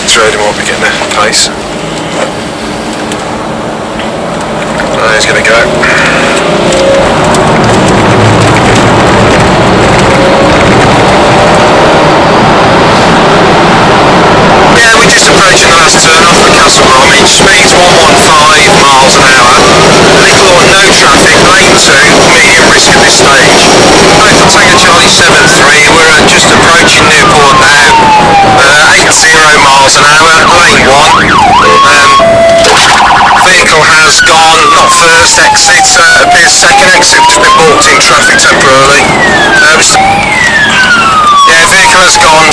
Collector road, he might be getting a pace. There he's going to go. Yeah, we're just approaching the last turn off at Castle Bromwich. Speed's 115 miles an hour. Little or no traffic. Lane 2, medium risk at this stage. Hotel Tango Charlie 73. We're just approaching Newport now. 80 miles an hour. Lane 1. Vehicle has gone, not first exit, appears second exit, just been balked in traffic temporarily. Yeah, vehicle has gone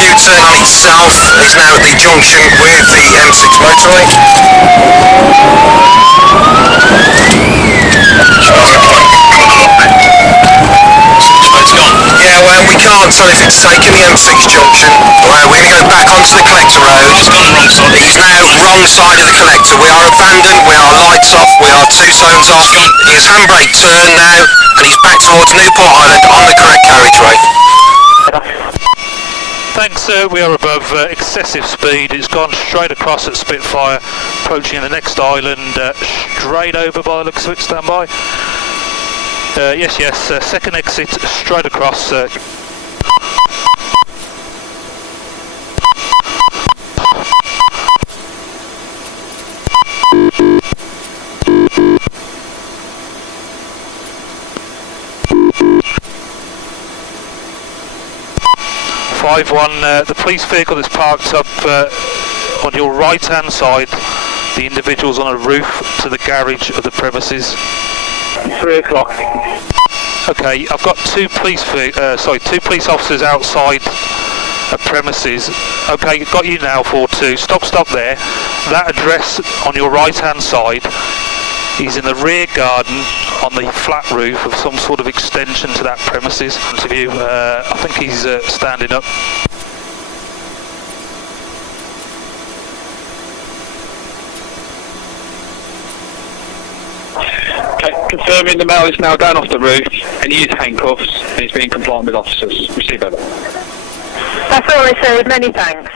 U-turn on itself, is now at the junction with the M6 motorway. Yeah, well, we can't tell if it's taken the M6 junction. We're going to go back onto the collector road. He's gone wrong side. He's now wrong side of the collector. We are abandoned, we are lights off, we are two zones off. His handbrake turned now, and he's back towards Newport Island on the correct carriageway. Thanks sir, we are above excessive speed. It's gone straight across at Spitfire, approaching the next island, straight over by the looks of it, stand by. Yes, second exit, straight across. 5-1, the police vehicle is parked up on your right hand side. The individual's on a roof to the garage of the premises. 3 o'clock. Okay, I've got two police officers outside a premises. Okay, got you now, 4-2. Stop there. That address on your right hand side, he's in the rear garden on the flat roof of some sort of extension to that premises. I think he's standing up. Okay, confirming the male is now down off the roof and he is handcuffs and he's being compliant with officers. Receive over. That's all received, many thanks.